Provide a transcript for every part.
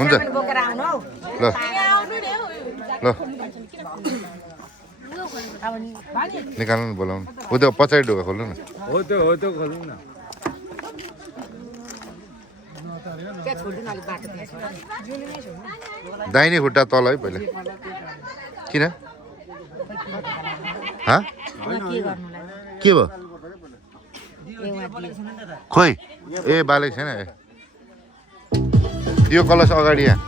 हुन्छ ल ल निकाल्नु न बोलाउनु हो त्यो पछाडि ढोका खोल्नु न हो त्यो खोल्नु न दाहिने खुट्टा तल है पहिला किन के भयो खोइ ए बालेको छैन यो कलश अगाडि यहाँ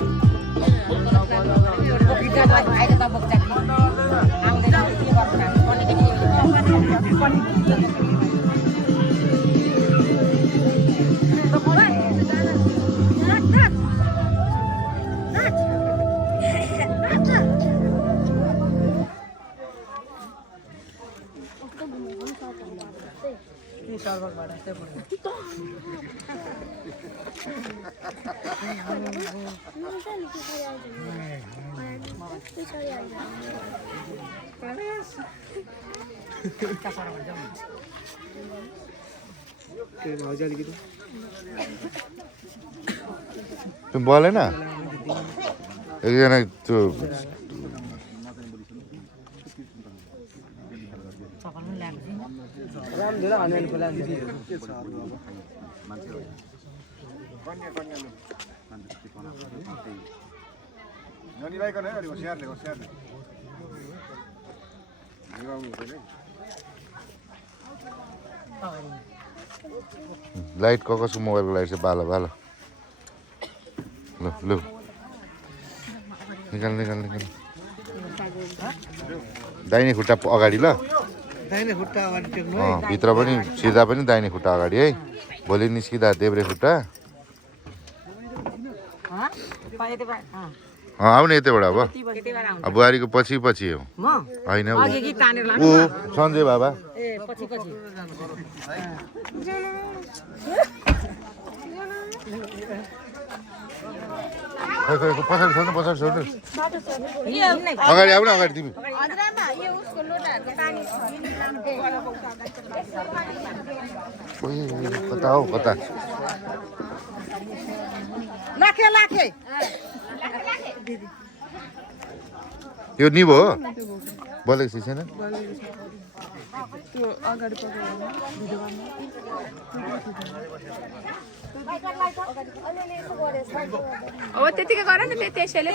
त्यो बोलेन एकजना त्यो लाइट कसको मोबाइलको लाइट चाहिँ बालो बालो ल ल निकाल निकाल निकाल दाहिने खुट्टा अगाडि ल भित्र पनि सिधा पनि दाहिने खुट्टा अगाडि है भोलि निस्किँदा देब्रे खुट्टा आउने यतैबाट अब बुहारीको पछि पछि हो होइन ऊ सञ्जय बाबा पछाडि छोड्नु पछाडि छोड्नु अगाडि आउनु अगाडि तिमी कता हौ कता यो निभो हो बोलेको छैन अब त्यतिकै गर न त्यसैले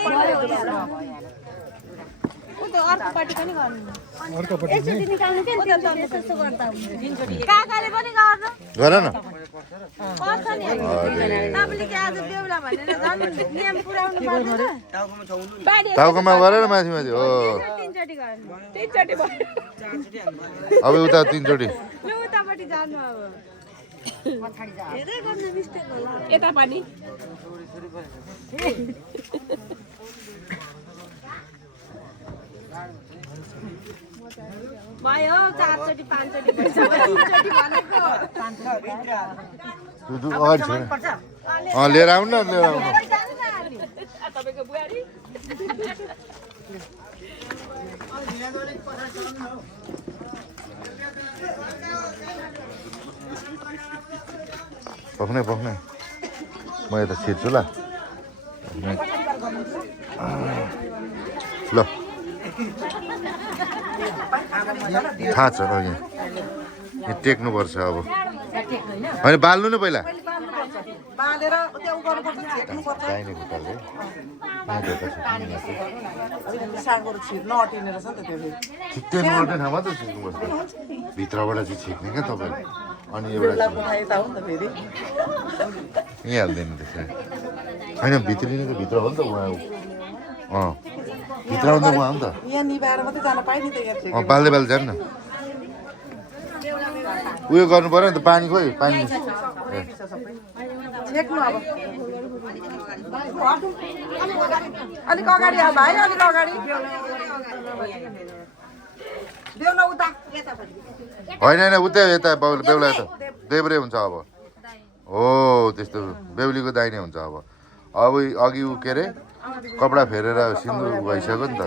अर्कोपट्टि पनि गर न टाउकोमा गरेर माथि माथि हो अब उता तीनचोटि यता पनि भयो 4 चोटि 5 चोटि 3 चोटि भनेको लिएर आउनु न लिएर आउनु तपाईको बुहारी पक्ने पक्ने म यता छिर्छु ल ल थाहा छ यहाँ टेक्नुपर्छ अब होइन बाल्नु न पहिला दाहिने खुट्टाले छिट्टै नअट्ने ठाउँमा त छिर्नुपर्छ भित्रबाट चाहिँ छिर्ने क्या तपाईँले अनि एउटा यहीँ हाल्दैन त्यसरी होइन भित्रिने त भित्र हो नि त उहाँ भित्र आउँदा उहाँ हो नि त बाल्दै बाल्दै जानु न उयो गर्नु पऱ्यो नि त पानी खोइ पानी अलिक अगाडि भाइ अलिक अगाडि होइन होइन उतै यता बेहुला यता देब्रे हुन्छ अब हो त्यस्तो बेहुलीको दाहिने हुन्छ अब अघि ऊ के अरे कपडा फेरेर सिन्दुर भइसक्यो नि त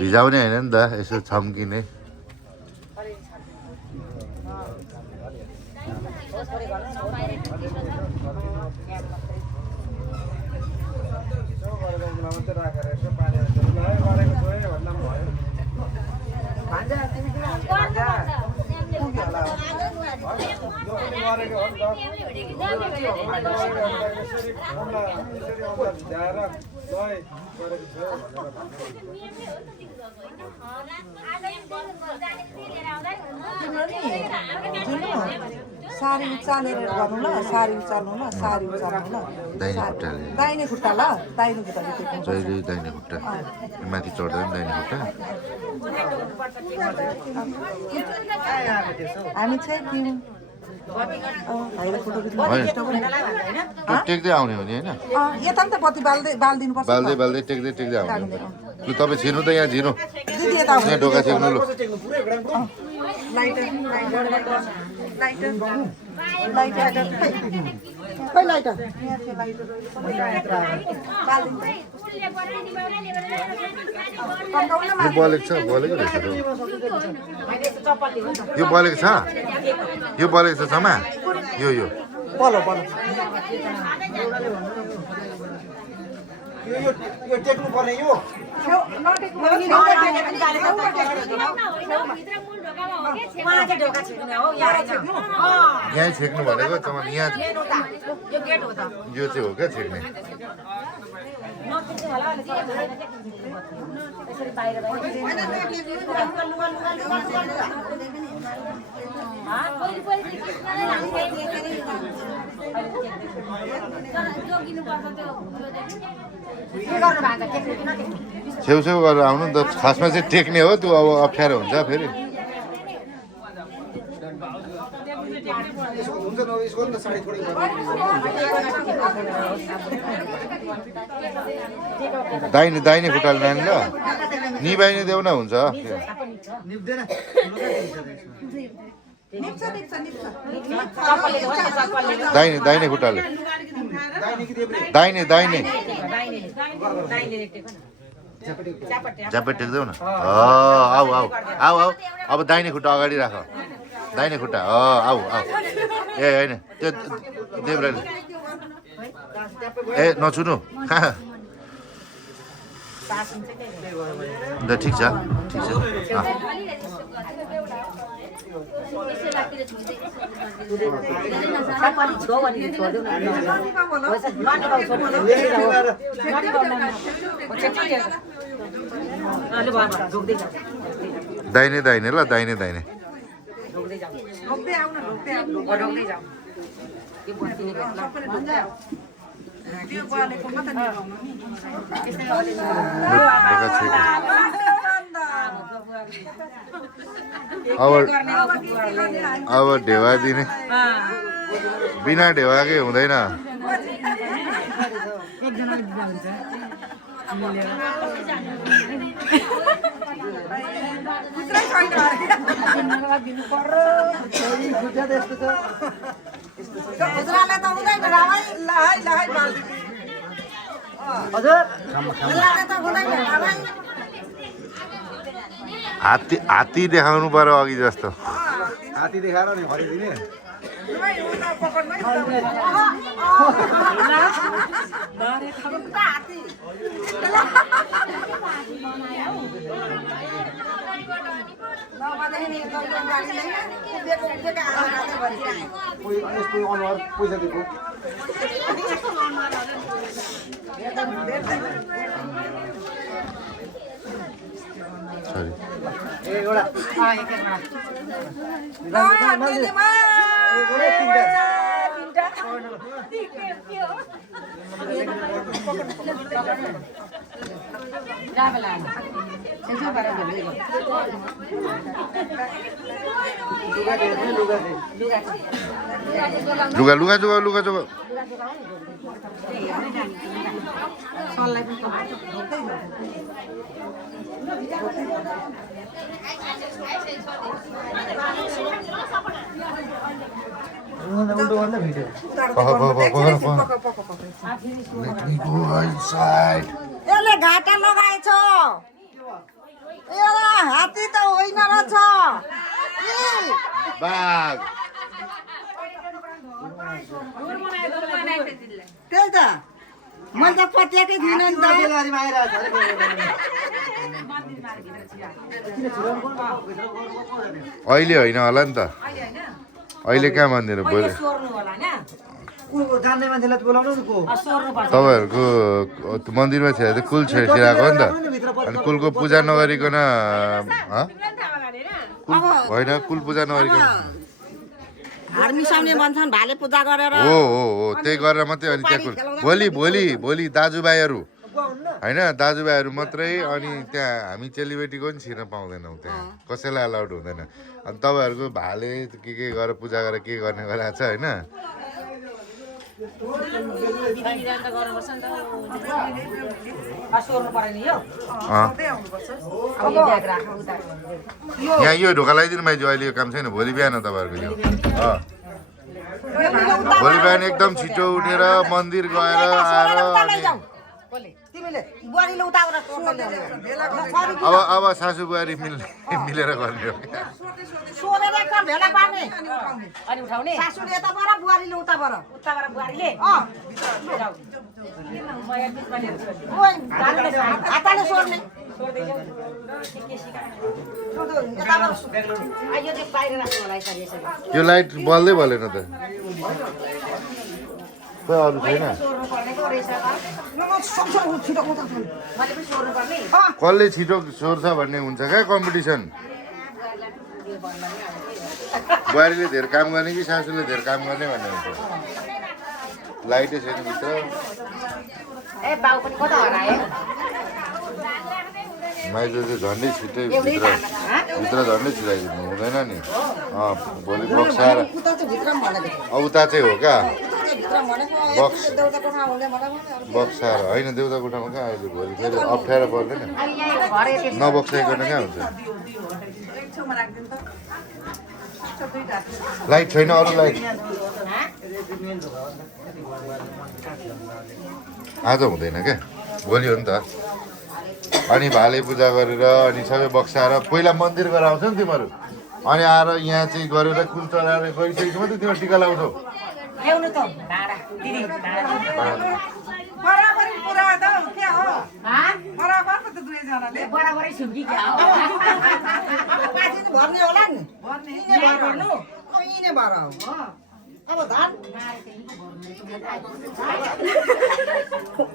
भिजाउने होइन नि त यसो छम्किने सारी उचालेर गर्नु ल सारी उचाल्नु ल सारी उचाल्नु ल दाहिने खुट्टा ल दाहिने खुट्टा जहिले दाहिने खुट्टा माथि चढ्दा पनि दाहिने खुट्टा हामी चाहिँ टेक्दै आउने हो नि होइन यता नि त बत्ती बालिदिनुपर्छ बाल्दै बाल्दै टेक्दै टेक्दै आउने लु तपाईँ छिर्नु त यहाँ झिर्नु दिदी यता यहाँ ढोका छेक्नु लु लाइटर लाइटर खै लाइटर यो बलेको छ बलेको रहेछ यो बलेको छ यो बलेको छ छमा यो बलो बलो यो टेक्नु पर्ने यो यहाँ छेक्नु भनेको तपाईँ यहाँ यो चाहिँ हो क्या छेक्ने छेउछेउ गरेर आउनु नि त खासमा चाहिँ टेक्ने हो त्यो अब अप्ठ्यारो हुन्छ फेरि दाहिने खुट्टाले नानी ल निभाइने देऊ न हुन्छ दाहिने खुट्टाले दाहिने च्यापेट टेक्देऊ न आऊ आऊ आऊ आऊ अब दाहिने खुट्टा अगाडि राख दाहिने खुट्टा आऊ आऊ ए होइन त्यो देब्राले ए नछुनु ठिक छ ठिक छ दाहिने दाहिने ल दाहिने दाहिने अब ढेवा दिने बिना ढेवाकै हुँदैन हात्ती देखाउनु पर्यो अघि जस्तो हात्ती देखाएर नि हरिदिने अनुहार पैसा दिएको लुगा लुगा जोगा लुगा जोगा उल्टो गर्दा video Let me go inside. यसले घाटा लगाएछ एउटा हात्ती त होइन रहेछ बाघ त्यही त मैले त पत्याएकै थिइनँ नि त बेलबारीमा आइरहेको छ अहिले होइन होला नि त अहिले कहाँ मन्दिर बोले सोर्नु होला हैन को जान्ने मान्छेलाई त बोलाउनु नि को सोर्नु पर्छ तपाईँहरूको मन्दिरमा छ त कुल छिराएको हो नि त अनि कुलको पूजा नगरिकन होइन कुल पूजा नगरिकन हार्मी साउने भन्छन् भाले पूजा गरेर हो हो हो त्यही गरेर मात्रै अनि त्यहाँ कुल भोलि भोलि भोलि दाजुभाइहरू होइन दाजुभाइहरू मात्रै अनि त्यहाँ हामी चेलीबेटीको पनि छिर्न पाउँदैनौँ त्यहाँ कसैलाई अलाउड हुँदैन अनि तपाईँहरूको भाले के गरेर पूजा गरेर के गर्ने गरेको छ होइन सोर्नु पर्यो नि यो यहाँ यो ढोका लगाइदिनु माइजू अहिले यो काम छैन भोलि बिहान तपाईँहरूको यो भोलि बिहान एकदम छिटो उठेर मन्दिर गएर आएर अनि तिमीले बुहारीले उताबाट अब सासू बुहारी मिलेर गर्ने हो क्या सोरेर एकदम भेला पार्ने अनि उठाउने सासूले यताबाट बुहारीले उताबाट बुहारीले हातले सोर्ने यो लाइट बल्दै बलेन त खोइ अरू छैन कसले छिटो सोर्छ भन्ने हुन्छ क्या कम्पिटिसन बुहारीले धेरै काम गर्ने कि सासूले धेरै काम गर्ने भन्ने हुन्छ लाइटै छैन भित्र माइजू चाहिँ झन्डै छिटै भित्र झन्डै छिराइदिनु हुँदैन नि भोलि बक्साएर उता चाहिँ हो क्या बक्साएर होइन देउता कोठामा कहाँ अहिले भोलि फेरि अप्ठ्यारो पर्दैन नबक्साइकन कहाँ हुन्छ लाइट छैन अरू लाइट आज हुँदैन क्या भोलि हो नि त अनि भाले पूजा गरेर अनि सबै बक्साएर पहिला मन्दिर गरेर आउँछ नि तिमीहरू अनि आएर यहाँ चाहिँ गरेर कुल चलाएर गइसकेपछि मात्रै तिमीहरू टिका लगाउँछौ बराबरी पुरा त के हो बराबर त दुईजनाले बराबरै छु कि के हो पाछी त भर्ने होला नि भर्ने भर्नु यिने भर हो अब धान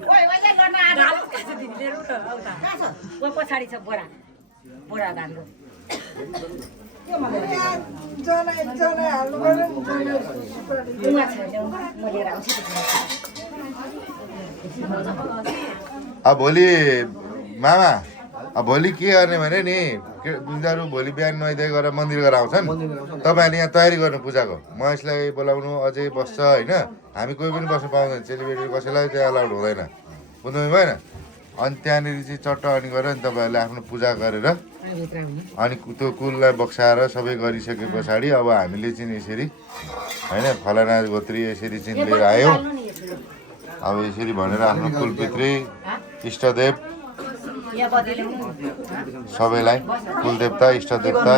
ओइ ओइ गर्न आधा कसो दिने रु आउता ओ पछाडी छ बोरा बोरा धानको के भने जना हाल्नु पर्यो नि जना म लिएर आउँछु अब भोलि मामा अब भोलि के गर्ने भने नि उनीहरू भोलि बिहान नुहाइधुवाइ गरेर मन्दिर गरेर आउँछन् तपाईँहरूले यहाँ तयारी गर्नु पूजाको महेशलाई बोलाउनु अझै बस्छ होइन हामी कोही पनि बस्नु पाउँदैन चेलीबेटी कसैलाई त्यहाँ अलाउड हुँदैन बुझ्नु भएन अनि त्यहाँनिर चाहिँ चट्ट अनि गरेर नि तपाईँहरूले आफ्नो पूजा गरेर अनि त्यो कुललाई बक्साएर सबै गरिसके पछाडि अब हामीले चाहिँ यसरी होइन फलाना गोत्री यसरी चाहिँ लिएर आयौँ अब यसरी भनेर आफ्नो कुलपित्री इष्टदेव सबैलाई कुलदेवता इष्टदेवता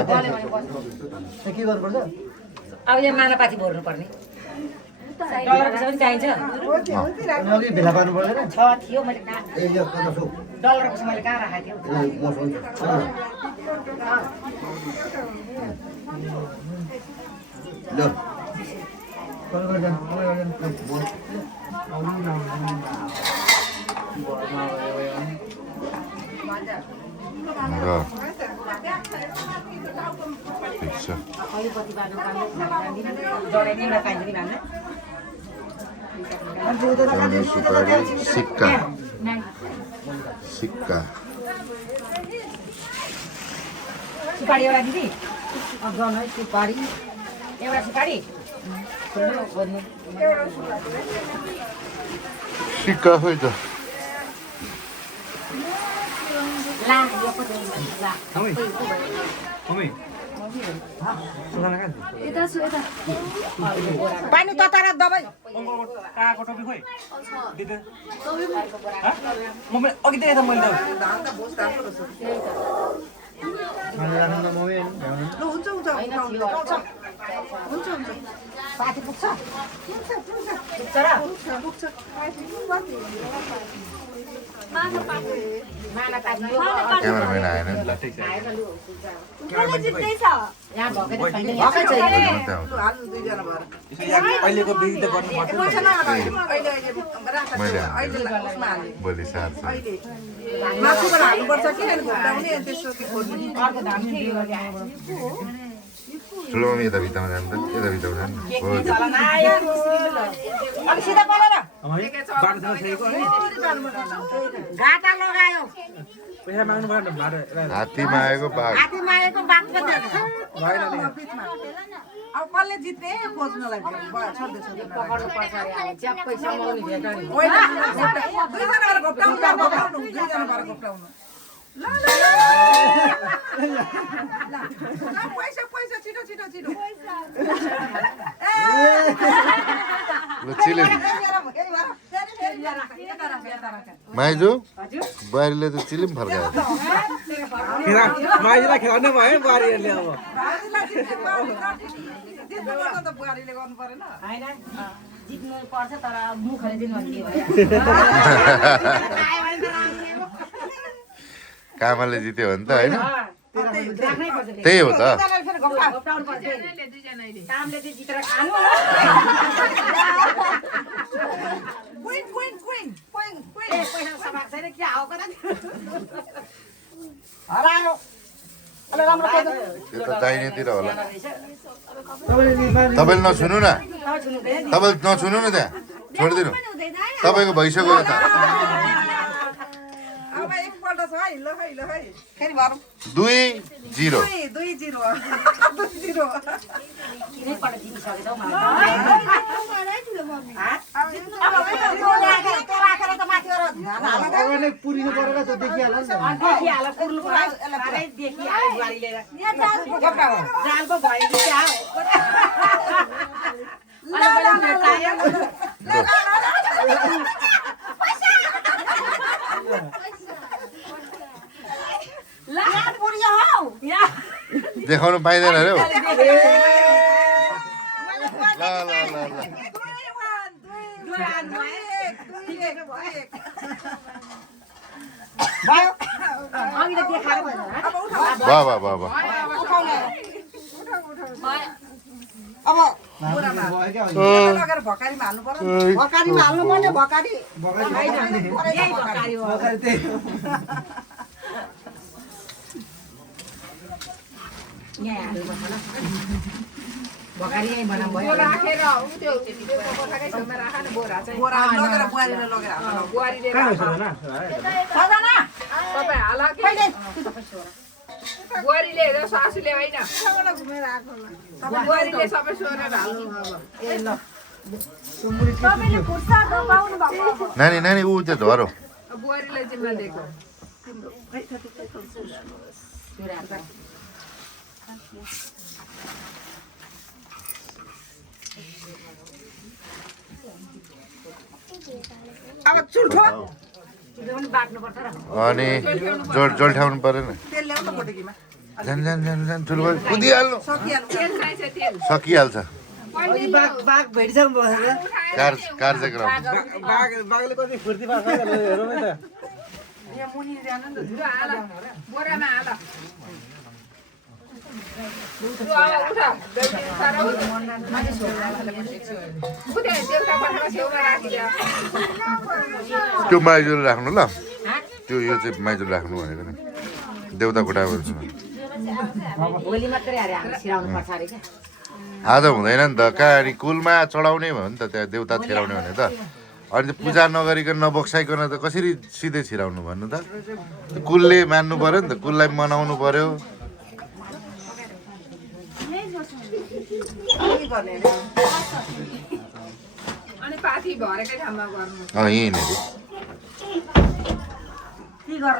के गर्नुपर्छ अब यहाँ मालापाती भर्नु पर्ने डलर पैसा पनि चाहिन्छ अघि भेला पार्नु पर्दैन छ थियो मैले कहाँ ए यो कता छु डलर पैसा मैले कहाँ राखेको थिएँ ल ठिक छ सुपारी सिक्का सिक्का सुपारी एउटा दिदी गनै सुपारी एउटा सुपारी सिक्का खोइ त ला यो पो ला पानी तताएर दबाई काको टोपी खोइ दिदी मम्मी अघि देखेँ त मैले पाती पुग्छ पुग्छ र क्यामेराम्यान आएन नि ल यहाँ भएकै छैन अहिलेको बिक्री त गर्नुपर्छ मैले भोलि सार्छ अर्को धान के ठुलो मम्मी यता भित्तामा जानु त यता भित्तामा जानु हो चलन आयो अलि सिधा परेर बाटो छैको है घाटा लगायो पैसा माग्नु पर्दैन बाटो हात्तीमा आएको बाघ हाती मागेको बात पो दिएको अब कसले जित्ने खोज्नलाई छोड्दै पकाउनु पर्छ अरे अब च्याप्पै समाउने भेट नि दुईजना भएर घोप्टाउनु दुईजना भएर घोप्टाउनु पैसा पैसा छिटो छिटो छिटो ल चिले माइजू बुहारीले त चिलिम फर्कायो माइजूलाई खेलाउनु भयो बुहारीहरूले अब बुहारीले गर्नु परेन हैन जित्नु पर्छ तर मुखले दिनु भन्ने भयो कामाले जित्यो भने त होइन राख्नै पर्छ त्यही हो त घोप्टाउनु पर्छ कामले चाहिँ जितेर खानु क्विन क्विन क्विन क्विन क्विन पैसा सभा छैन के हाउ कता हरायो अलि राम्रो पैसा त्यो त दाहिनेतिर होला तपाईँले नछुनु न तपाईँले नछुनु न त्यहाँ छोडिदिनु तपाईँको भइसक्यो त अब एकपल्ट छ है ल है ल है फेरि भरौँ 2-0 दुई जिरो किनै पल्ट जितिसकेछ हौ मलाई राखेर त माथि अगाडि पुरिनु परेर त देखिहाल्छ नि त देखिहाल पुर्नु पुरै देखिहाल्यो बुहारीले जाल पो भयो कि क्या देखाउनु पाइँदैन अरे हौ ल ल ल ल वाह वाह वाह वाह लगेर भकारीमा हाल्नु पर्यो भकारीमा हाल्नु पर्ने भकारी यहाँ हाल्नुपर्छ ल भकारी यहीँ बनाउँ भयो राखेर त्यो कोठाकै छेउमा राख न बोरा चाहिँ बोरा लगेर बुहारीले लगेर हाल्नु बुहारीले सजना तपाईँ हाल कि बुहारीले हेर सासूले होइन घुमेर आएको बुहारीले सबै सोरेर हाल्नु अब ए ल नानी नानी ऊ त्यो धरो बुहारीलाई जिम्मा दिएको अब चुल्ठो पनि बाट्नुपर्छ र अनि जोल्ठाउनु परेन तेल ल्याउ न पोटकीमा जान जान जान जान ठुलो कुदिहाल्नु सकिहाल्छ बाघ भेटिसक्नु भयो कार्यक्रम बाघले कति फुर्ती पाएको हेरौँ है त यहाँ मुनि जानु नि त धुरो हाल बोरामा हाल त्यो माइजूले राख्नु ल त्यो यो चाहिँ माइजूले राख्नु भनेको नि देउता कोठा भोलि मात्रै अरे हामी सिराउनु पर्छ अरे क्या आज हुँदैन नि त कहाँ अनि कुलमा चढाउने भयो नि त त्यहाँ देउता छिराउने भने त अनि त्यो पूजा नगरिकन नबक्साइकन त कसरी सिधै छिराउनु भन्नु त कुलले मान्नु पर्यो नि त कुललाई मनाउनु पर्यो अनि पाथी भरेकै ठाउँमा गर्नु यहीँनिर के गर्नु